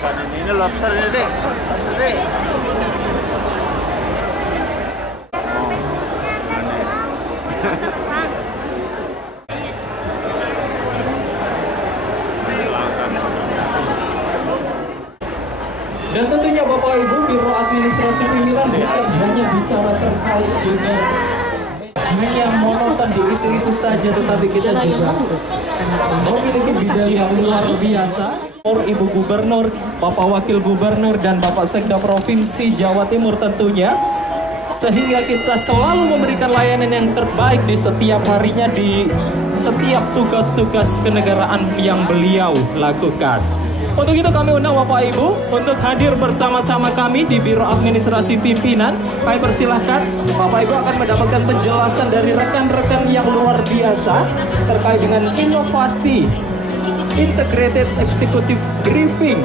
Ikan ini lobster ini deh, lobster deh. Dan tentunya Bapak Ibu Biro Administrasi Pemilihan bukan hanya bicara terkait dengan yang monoton di itu saja, tetapi kita juga memiliki bidang yang luar biasa. Ibu Gubernur, Bapak Wakil Gubernur, dan Bapak Sekda Provinsi Jawa Timur tentunya, sehingga kita selalu memberikan layanan yang terbaik di setiap harinya, di setiap tugas-tugas kenegaraan yang beliau lakukan. Untuk itu kami undang Bapak Ibu untuk hadir bersama-sama kami di Biro Administrasi Pimpinan. Kami persilahkan, Bapak Ibu akan mendapatkan penjelasan dari rekan-rekan yang luar biasa terkait dengan inovasi Integrated Executive Briefing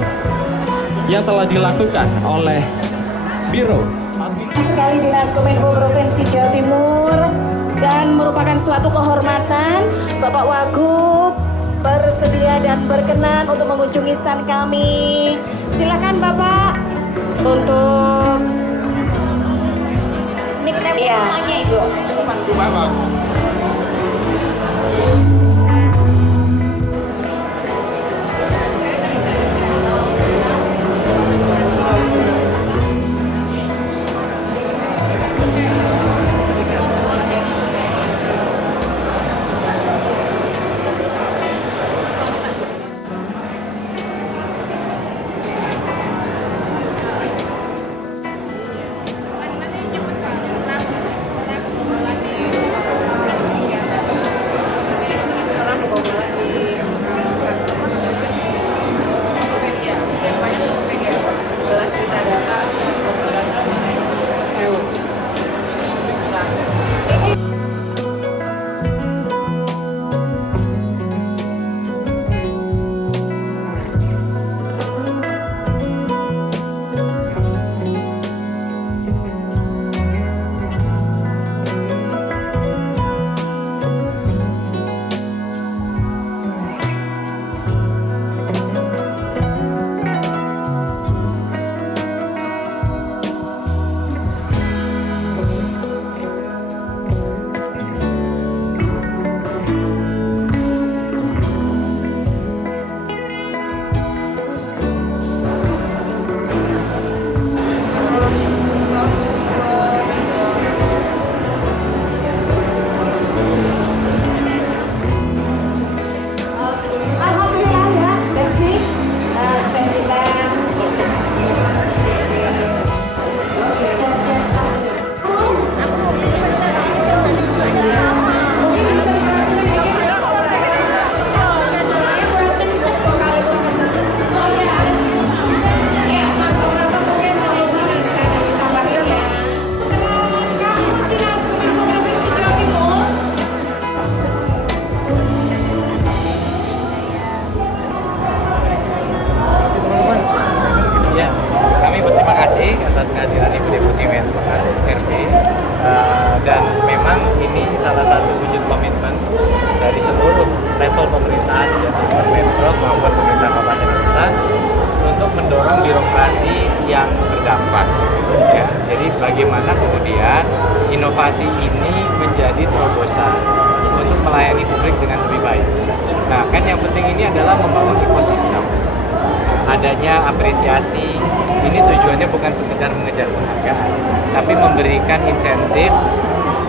yang telah dilakukan oleh Biro. Sekali Dinas Kominfo Provinsi Jawa Timur, dan merupakan suatu kehormatan Bapak Wagub bersedia dan berkenan untuk mengunjungi stand kami. Silakan Bapak untuk nickname rumahnya Ibu. Bapak. atas kehadiran Ibu Deputi Menko RP, dan memang ini salah satu wujud komitmen dari seluruh level pemerintahan, ya, Pemprov maupun pemerintah kabupaten kota, untuk mendorong birokrasi yang berdampak. Ya. Jadi bagaimana kemudian inovasi ini menjadi terobosan untuk melayani publik dengan lebih baik. Nah, kan yang penting ini adalah membangun ekosistem. Adanya apresiasi, ini tujuannya bukan sekedar mengejar penghargaan, tapi memberikan insentif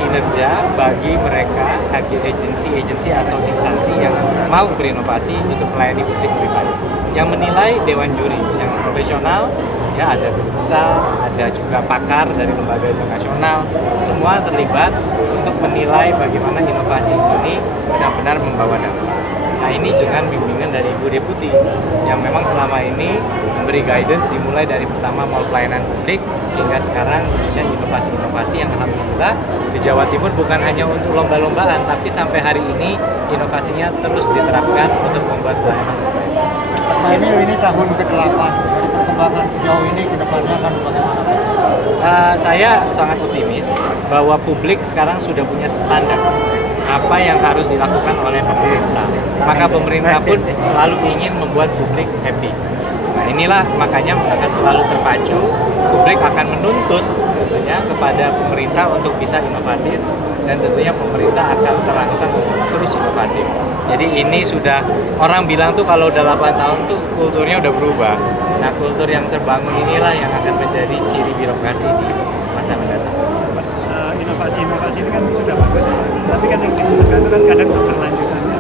kinerja bagi mereka, agensi atau instansi yang mau berinovasi untuk melayani publik lebih baik. Yang menilai dewan juri yang profesional, ya, ada guru besar, ada juga pakar dari lembaga internasional, semua terlibat untuk menilai bagaimana inovasi ini benar-benar membawa dampak. Nah, ini dengan bimbingan dari Ibu Deputi yang memang selama ini memberi guidance dimulai dari pertama mau pelayanan publik hingga sekarang tentunya inovasi-inovasi yang alhamdulillah di Jawa Timur bukan hanya untuk lomba-lombaan, tapi sampai hari ini inovasinya terus diterapkan untuk membuat pelayanan publik. Pak Emil, ini tahun ke-8, perkembangan sejauh ini ke depannya akan bagaimana? Saya sangat optimis bahwa publik sekarang sudah punya standar apa yang harus dilakukan oleh pemerintah. Maka pemerintah pun selalu ingin membuat publik happy. Nah, inilah makanya akan selalu terpacu, publik akan menuntut tentunya kepada pemerintah untuk bisa inovatif, dan tentunya pemerintah akan terangsang untuk terus inovatif. Jadi ini sudah, orang bilang tuh kalau udah 8 tahun tuh kulturnya udah berubah. Nah, kultur yang terbangun inilah yang akan menjadi ciri birokrasi di masa mendatang. Inovasi ini kan sudah bagus ya, tapi kan yang dibutuhkan itu kan kadang keberlanjutannya.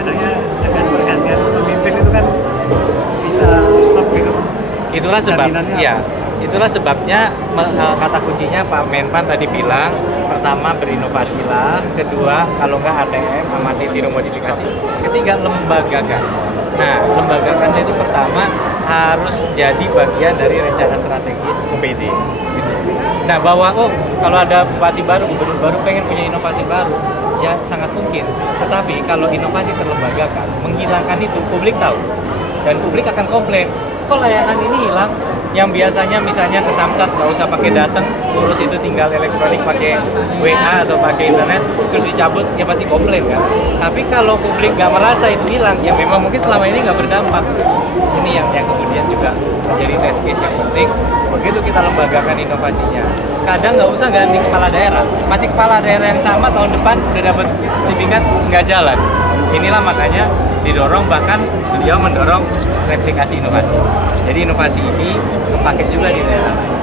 Kadangnya dengan pergantian pemimpin itu kan bisa stop gitu. Itulah sebabnya kata kuncinya Pak Menpan tadi bilang, pertama berinovasilah, kedua kalau nggak ATM amati tiru modifikasi, ketiga lembagakan. Nah, lembagakan itu pertama harus jadi bagian dari rencana strategis OPD. Gitu. Nah, bahwa kalau ada bupati baru, gubernur baru pengen punya inovasi baru, ya sangat mungkin. Tetapi kalau inovasi terlembagakan, menghilangkan itu publik tahu, dan publik akan komplain. Kok layanan ini hilang? Yang biasanya misalnya ke Samsat nggak usah pakai datang, urus itu tinggal elektronik pakai WA atau pakai internet, terus dicabut, ya pasti komplain kan. Tapi kalau publik nggak merasa itu hilang, ya memang mungkin selama ini nggak berdampak. Ini yang kemudian juga menjadi test case yang penting. Begitu kita lembagakan inovasinya, kadang nggak usah ganti kepala daerah, masih kepala daerah yang sama tahun depan udah dapat sertifikat nggak jalan. Inilah makanya didorong, bahkan beliau mendorong replikasi inovasi. Jadi inovasi ini kepake juga di daerah lain.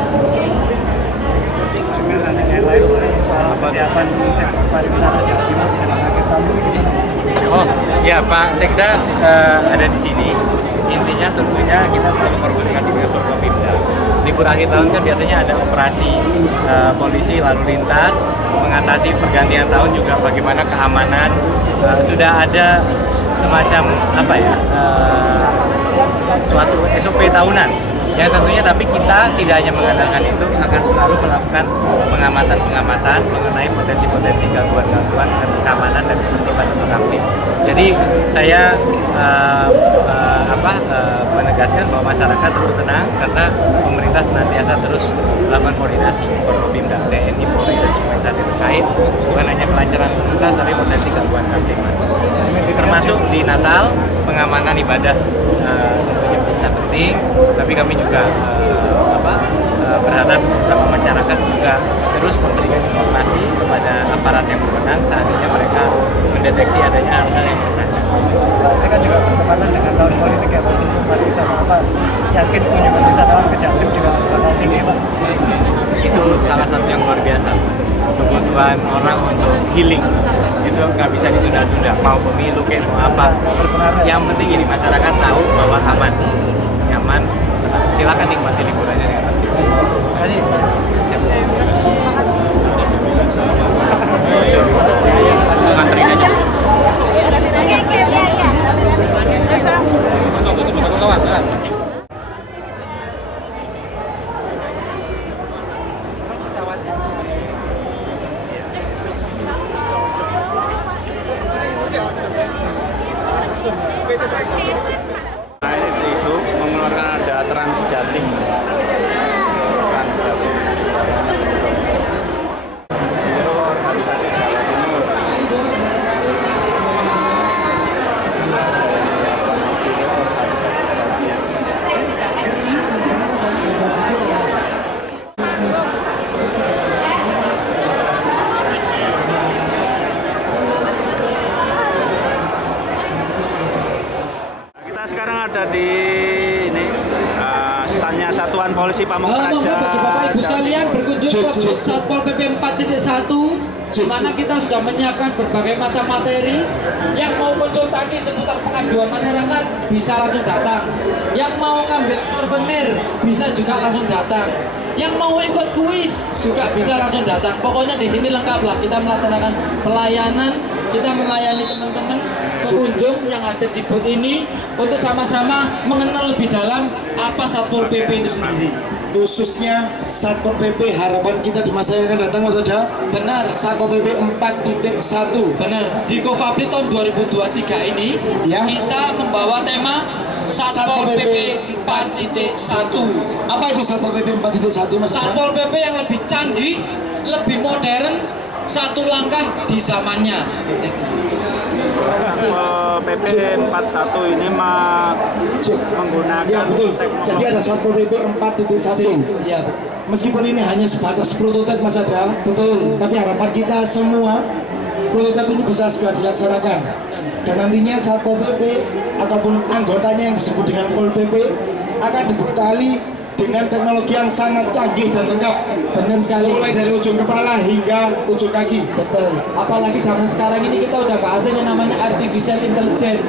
Soal kesiapan sektor pariwisata Jawa Timur jelang akhir tahun ini. Oh ya, Pak Sekda ada di sini. Intinya tentunya kita selalu komunikasi dengan Forkopimda. Libur akhir tahun kan biasanya ada operasi polisi lalu lintas, mengatasi pergantian tahun, juga bagaimana keamanan. Sudah ada semacam suatu SOP tahunan yang tentunya, tapi kita tidak hanya mengandalkan itu, akan selalu melakukan pengamatan mengenai potensi-potensi gangguan-gangguan keamanan dan ketertiban untuk Kamtib. Jadi saya menegaskan bahwa masyarakat tentu tenang, karena pemerintah senantiasa terus melakukan koordinasi Forkopimda, TNI, Polri, dan semua instansi terkait, bukan hanya kelancaran komunitas tapi potensi gangguan Kamtib, Mas. Termasuk di Natal, pengamanan ibadah tentunya sangat penting, tapi kami juga berharap sesama masyarakat juga terus memberikan informasi kepada aparat yang berwenang seandainya mereka mendeteksi adanya hal-hal yang meresahkan. Ini kan juga bertepatan dengan tahun politik ya Pak. Pariwisata apa? Yakin kunjungan wisatawan ke Jatim juga bakal tinggi Pak. Itu salah satu yang luar biasa. Kebutuhan orang untuk healing itu nggak bisa ditunda-tunda. Mau pemilu kayak mau apa. Yang penting ini masyarakat tahu bahwa aman, nyaman. Silakan nikmati liburannya dengan tertib. Terima kasih. Nganterin aja. Isu mengeluarkan ada Transjatim. Organisasi Jawa Timur. Kita sekarang ada di ini standnya Satuan Polisi Pamung Praja. Bagi Bapak Ibu sekalian berkunjung ke Satpol PP 4.1, di mana kita sudah menyiapkan berbagai macam materi. Yang mau konsultasi seputar pengaduan masyarakat bisa langsung datang. Yang mau ngambil souvenir bisa juga langsung datang. Yang mau ikut kuis juga bisa langsung datang. Pokoknya di sini lengkap lah. Kita melaksanakan pelayanan, kita melayani teman-teman pengunjung yang ada di booth ini untuk sama-sama mengenal lebih dalam apa Satpol PP itu sendiri. Khususnya Satpol PP, harapan kita di masa yang akan datang, Mas Ada. Benar. Satpol PP 4.1. Benar. Di Gofabri tahun 2023 ini Ya. kita membawa tema Satpol PP 4.1. Apa itu Satpol PP 4.1, Mas Ada? Satpol PP yang lebih canggih, lebih modern, satu langkah di zamannya seperti itu. Satpol PP 41 ini menggunakan Ya betul. Jadi ada Satpol PP 4.1. Ya, Meskipun ini hanya sebatas prototipe Mas Ada, betul. tapi harapan kita semua prototipe ini bisa segera dilaksanakan. Dan nantinya Satpol PP ataupun anggotanya yang disebut dengan Pol PP akan dibekali dengan teknologi yang sangat canggih dan lengkap. Benar sekali. Mulai dari ujung kepala hingga ujung kaki. Betul. Apalagi zaman sekarang ini kita udah bahas yang namanya artificial intelligence.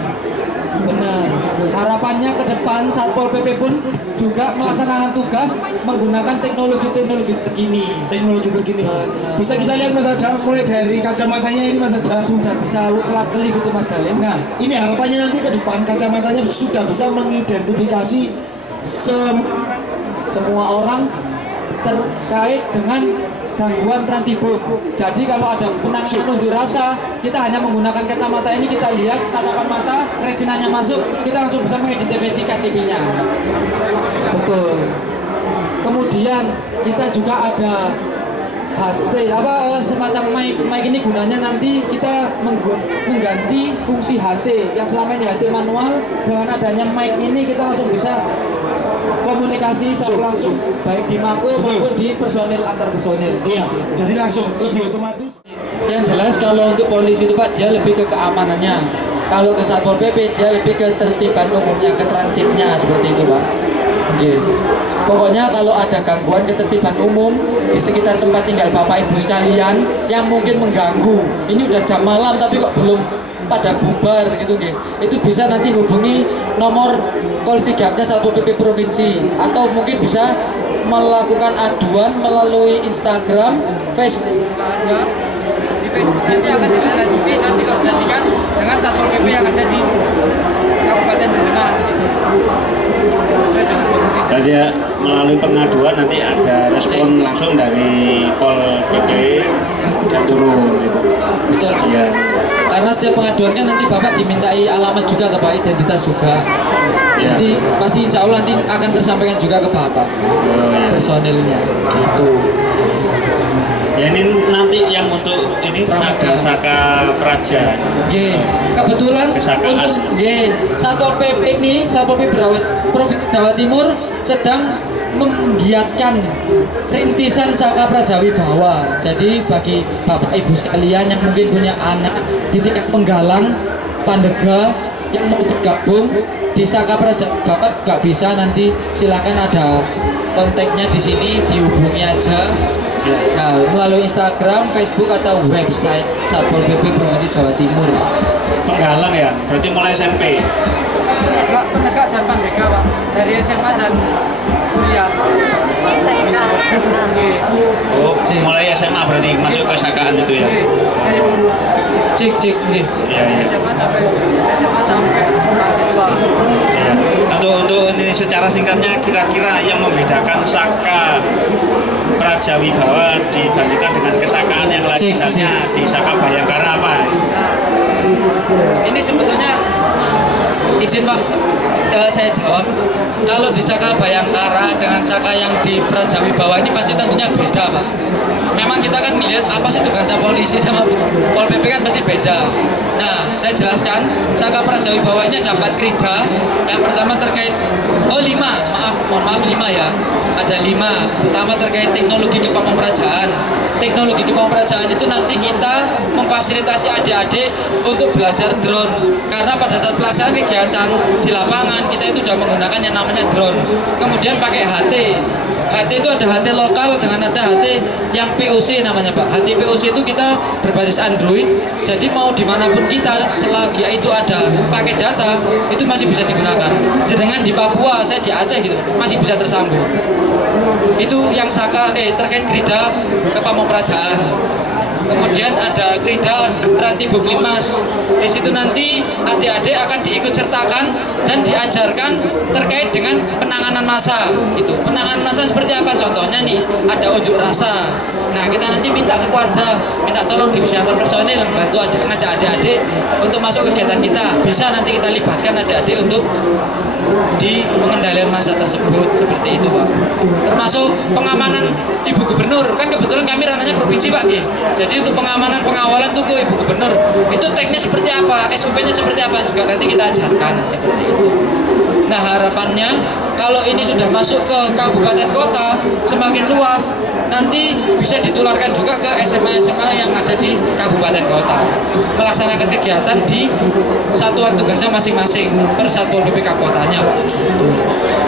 Benar. Harapannya ke depan Satpol PP pun juga melaksanakan tugas menggunakan teknologi terkini. Teknologi terkini. Bisa kita lihat Mas Ada, mulai dari kacamatanya ini Mas Ada. Sudah bisa kelap-kelip itu Mas Galim. Nah, ini harapannya nanti ke depan kacamatanya sudah bisa mengidentifikasi semua orang terkait dengan gangguan trantibum. Jadi kalau ada penanganan unjuk rasa, kita hanya menggunakan kacamata ini, kita lihat tatapan mata, retinanya masuk, kita langsung bisa mengidentifikasi KTP-nya. Betul. Kemudian kita juga ada HT, semacam mic ini gunanya nanti kita mengganti fungsi HT yang selama ini HT manual. Dengan adanya mic ini kita langsung bisa komunikasi secara langsung baik di makro maupun di personil antar personil. Iya, jadi langsung lebih otomatis. Yang jelas kalau untuk polisi itu Pak, dia lebih ke keamanannya. Kalau ke Satpol PP dia lebih ke tertiban umumnya, ke tertibnya seperti itu Pak. Oke. Pokoknya kalau ada gangguan ketertiban umum di sekitar tempat tinggal Bapak Ibu sekalian yang mungkin mengganggu, ini udah jam malam tapi kok belum pada bubar gitu nggih. Itu bisa nanti hubungi nomor call sigapnya Satpol PP provinsi atau mungkin bisa melakukan aduan melalui Instagram, Facebook. Di Facebook nanti akan ditindaklanjuti dan dikoordinasikan dengan Satpol PP yang ada di Kabupaten Jenengan. Sesuai dengan Jadi melalui pengaduan nanti ada respon langsung dari Pol PP dan turun gitu. Betul. Iya. Karena setiap pengaduan kan nanti Bapak dimintai alamat juga ke Pak, identitas juga. Ya. Jadi pasti insya Allah nanti akan tersampaikan juga ke Bapak personilnya gitu. Ya ini nanti yang untuk ini Pramuka. Saka Praja. Kebetulan untuk Satpol PP ini, Satpol PP Provinsi Jawa Timur sedang menggiatkan rintisan Saka Prajawibawa. Jadi bagi Bapak Ibu sekalian yang mungkin punya anak di tingkat penggalang, pandega yang mau bergabung di Saka Prajawibawa nggak bisa, nanti silakan ada kontaknya di sini, dihubungi aja. Nah, melalui Instagram, Facebook atau website Satpol PP Provinsi Jawa Timur. Penggalang ya, berarti mulai SMP. Penegak dan pandega Pak, dari SMA dan kuliah. Oh, mulai SMA berarti masuk ke sakaan itu ya. Cek nih. Iya. SMA sampai mahasiswa. Ya. Untuk ini secara singkatnya kira-kira yang membedakan Saka Prajawibawa dibandingkan dengan kesakaan yang lain, misalnya di Saka Bayangkara apa? Ini sebetulnya izin Pak, saya jawab. Kalau di Saka Bayangkara dengan Saka yang di Prajawibawa ini pasti tentunya beda Pak. Memang kita kan melihat apa sih tugasnya polisi sama Pol PP kan pasti beda. Nah, saya jelaskan, Saka Prajawibawa ini ada 4 krida. Yang pertama terkait, mohon maaf 5 ya. Ada 5. Pertama terkait teknologi kepemimperajaan. Teknologi kepemimperajaan itu nanti kita memfasilitasi adik-adik untuk belajar drone. Karena pada saat pelaksanaan kegiatan di lapangan kita itu sudah menggunakan yang namanya drone. Kemudian pakai HT. HT itu ada HT lokal dengan ada HT yang POC namanya Pak. HT POC itu kita berbasis Android. Jadi mau dimanapun kita selagi itu ada pakai data itu masih bisa digunakan. Jenengan di Papua, saya di Aceh gitu masih bisa tersambung. Itu yang Saka terkait krida kepemimperajaan. Kemudian ada krida Trantibum Limas. Di situ nanti adik-adik akan diikut sertakan dan diajarkan terkait dengan penanganan massa. Itu penanganan massa seperti apa? Contohnya nih ada unjuk rasa. Nah kita nanti minta ke Kuada, minta tolong dipersiapkan personil bantu ngajak adik-adik untuk masuk kegiatan kita. Bisa nanti kita libatkan adik-adik untuk di pengendalian massa tersebut seperti itu Pak. Termasuk pengamanan Ibu Gubernur kan kebetulan kami ranahnya provinsi Pak. Jadi Jadi untuk pengamanan pengawalan tuh ke Ibu Gubernur itu teknis seperti apa, SOP-nya seperti apa juga nanti kita ajarkan seperti itu. Nah harapannya kalau ini sudah masuk ke kabupaten kota semakin luas, nanti bisa ditularkan juga ke SMA-SMA yang ada di kabupaten kota, melaksanakan kegiatan di satuan tugasnya masing-masing per Satpol PP kotanya, Pak.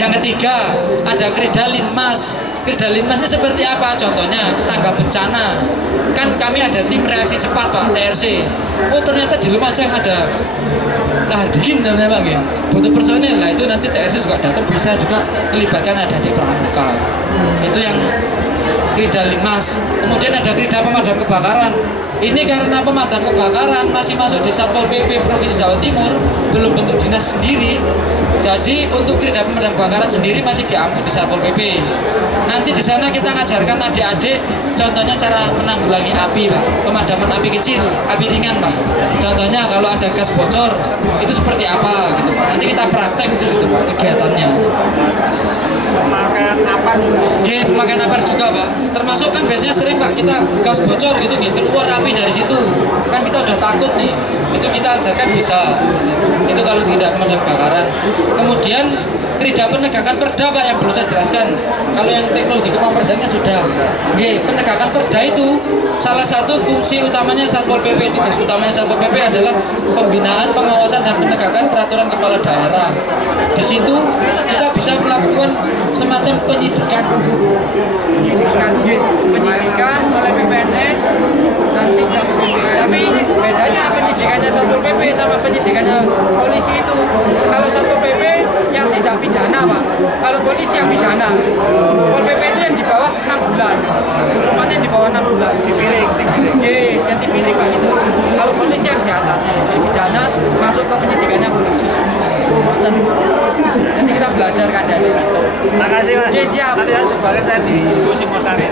Yang ketiga ada Kridalinmas. Kridalinmas ini seperti apa? Contohnya tanggap bencana. Kan kami ada tim reaksi cepat, Pak, TRC. Oh ternyata di Lumajang ada lahar dingin namanya, Pak, ya. Butuh personil. Nah itu nanti TRC juga datang, bisa juga melibatkan ada di Pramuka. Itu yang Kridalinmas. Kemudian ada Krida Pemadam Kebakaran. Ini karena pemadam kebakaran masih masuk di Satpol PP Provinsi Jawa Timur, belum bentuk dinas sendiri. Jadi untuk Krida Pemadam Kebakaran sendiri masih diampun di Satpol PP. Nanti di sana kita ngajarkan adik-adik contohnya cara menanggulangi api, Pak. Pemadaman api kecil, api ringan, Pak. Contohnya kalau ada gas bocor itu seperti apa gitu, Pak. Nanti kita praktek di situ, Pak, kegiatannya. Pemakaian apar juga. Iya, pemakaian apar juga, Pak. Termasuk kan biasanya sering, Pak, kita gas bocor gitu, keluar api dari situ. Kan kita udah takut nih. Itu kita ajarkan bisa. Itu kalau tidak pemadam kebakaran. Kemudian Krida penegakan perda, Pak, yang perlu saya jelaskan. Kalau yang teknologi kepemudaan sudah. Penegakan perda itu salah satu fungsi utamanya Satpol PP. Tugas utamanya Satpol PP adalah pembinaan, pengawasan dan penegakan peraturan kepala daerah. Di situ kita bisa melakukan semacam penyidikan oleh PPNS nanti Satpol PP. Tapi bedanya penyidikannya Satpol PP sama penyidikannya polisi itu. Kalau Satpol PP yang tidak pidana, Pak. Kalau polisi yang pidana. Satpol PP itu yang di bawah 6 bulan. Hukumannya yang di bawah 6 bulan. Dipiring. Yang dipiring, Pak, gitu. Kalau polisi yang di atasnya, yang pidana masuk ke penyidikannya polisi. Nanti kita belajar keadaan itu. Terima kasih, Mas. Oke, siap. Nanti saya sumbangan saya di Singosari.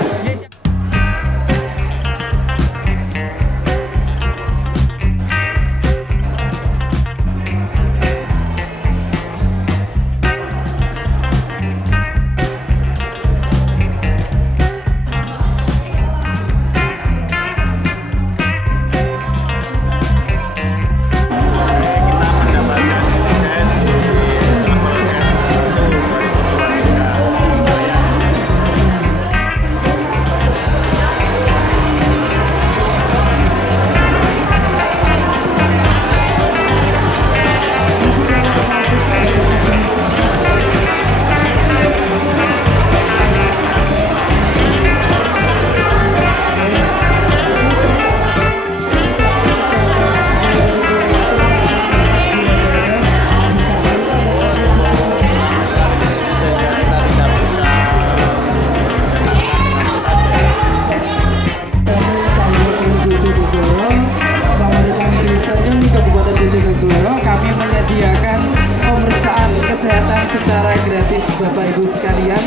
secara gratis Bapak Ibu sekalian.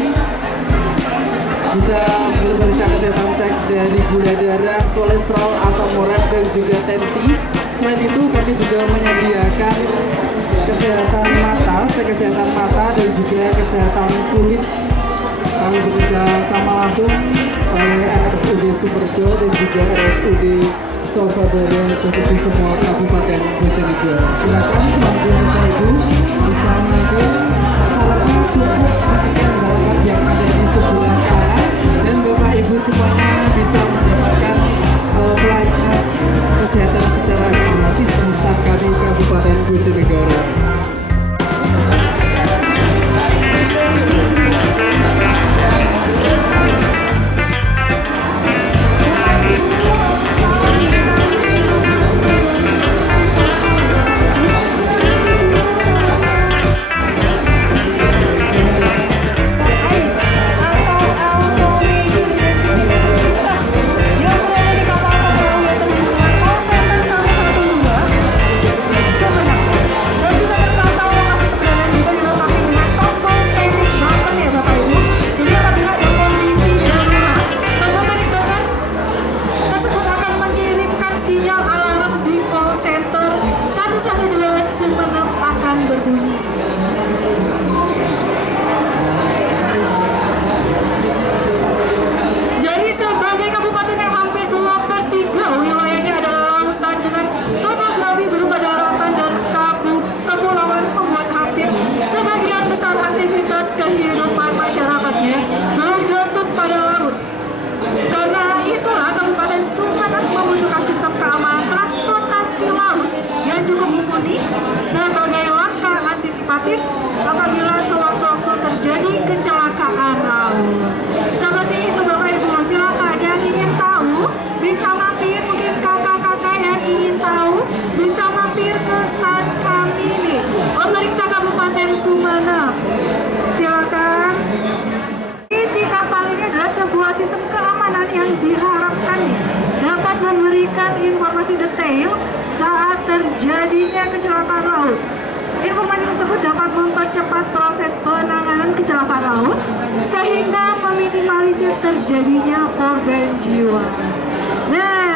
Bisa memeriksa kesehatan, cek dari gula darah, kolesterol, asam urat dan juga tensi. Selain itu kami juga menyediakan kesehatan mata, cek kesehatan mata dan juga kesehatan kulit. Kami bekerja sama langsung oleh RSUD Superjo dan juga RSUD Saudara untuk di semua kabupaten Bojonegoro. Silakan Bapak Ibu bisa mengambil syaratnya cukup menggunakan yang ada di sebelah kanan dan Bapak Ibu semuanya bisa mendapatkan pelayanan kesehatan secara gratis di staf kami Kabupaten Bojonegoro. terjadinya kecelakaan laut. Informasi tersebut dapat mempercepat proses penanganan kecelakaan laut sehingga meminimalisir terjadinya korban jiwa. Nah,